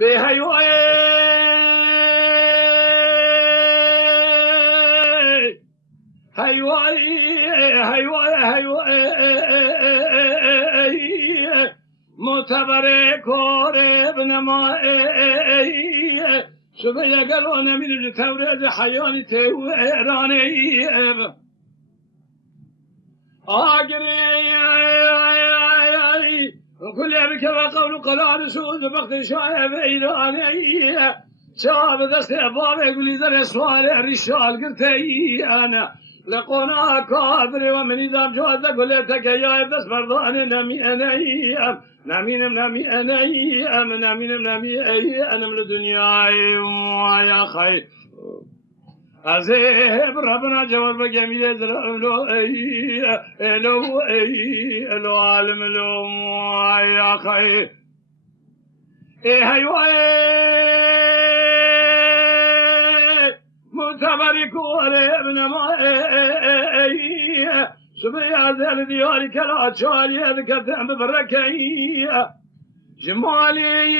بهيوي هيوي هيوي هيوي معتبر کار ابن ما شده یگلانه میره تورید حیانی تهو ایرانی آگری كل يوم كما قول قرار سود بخت شايب إيراني شاب دست باب يقول إذا سؤال الرجال قلت أنا لقونا كافر ومن إذا جواد قلت يا دست مردان نمي أنا نمي أنا من الدنيا يا خير عذاب ربنا جواب جميل زرلو الو عالم لو يا خير هيوي متبرك ابن ما سبري هذا دياري كلا شالي ذكرت ببركي جمالي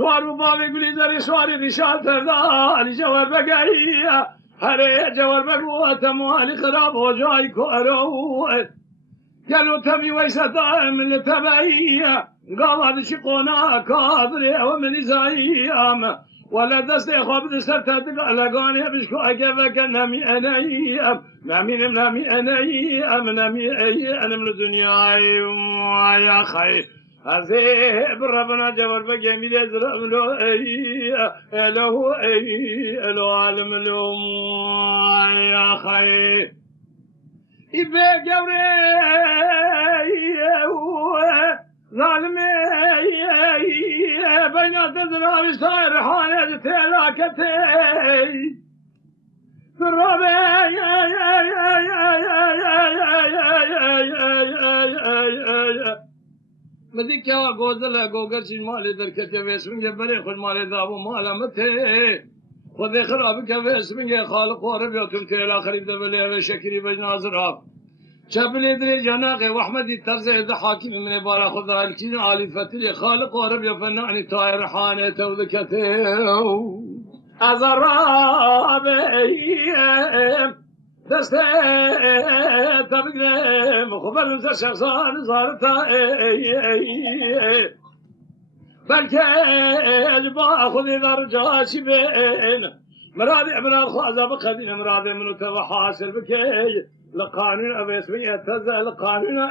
سوارو بابي قولي داري سواري رشال تردالي جوار بقايا هري جوار بقوة تموالي خراب وجاي كوروت قالوا تبي ويسة من التبعية قال هذا شقونا كاظري ومن إزايام ولا دست خواب دستر تدق لقاني بشكو أكيفك نمي أنايام نمي أنا من الدنيا يا خير عذاب ربنا جبر بجميل يزرم له له عالم له يا خير إبه جوري ظالم بين تزرع بصير حانة تلاكتي الربي مدی کیا گوزل گوگر چین مال در کتی واسمین جبری خود مال داو مال مته خود خراب که واسمین خالق و رب یاتم تیل آخری دبلی و شکری بجناز راب چپلی دری جناق و احمدی طرز اد حاکم من بارا خود الکین علی فتری خالق و رب یفنانی طایر حانه تودکته از رابی دست تبقى مخبر من شخصان زارتا بلکه البا خذ درجاشي بين مرادي امرار خوازا بقدين مرادي منو تبا حاصل بكي لقانون ابي اسمي اتزا لقانون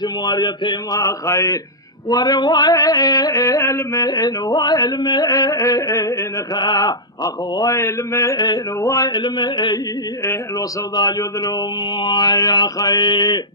جمهوريتي ما خير ورواي المين أخوي المين الوصل دا يظلم يا خير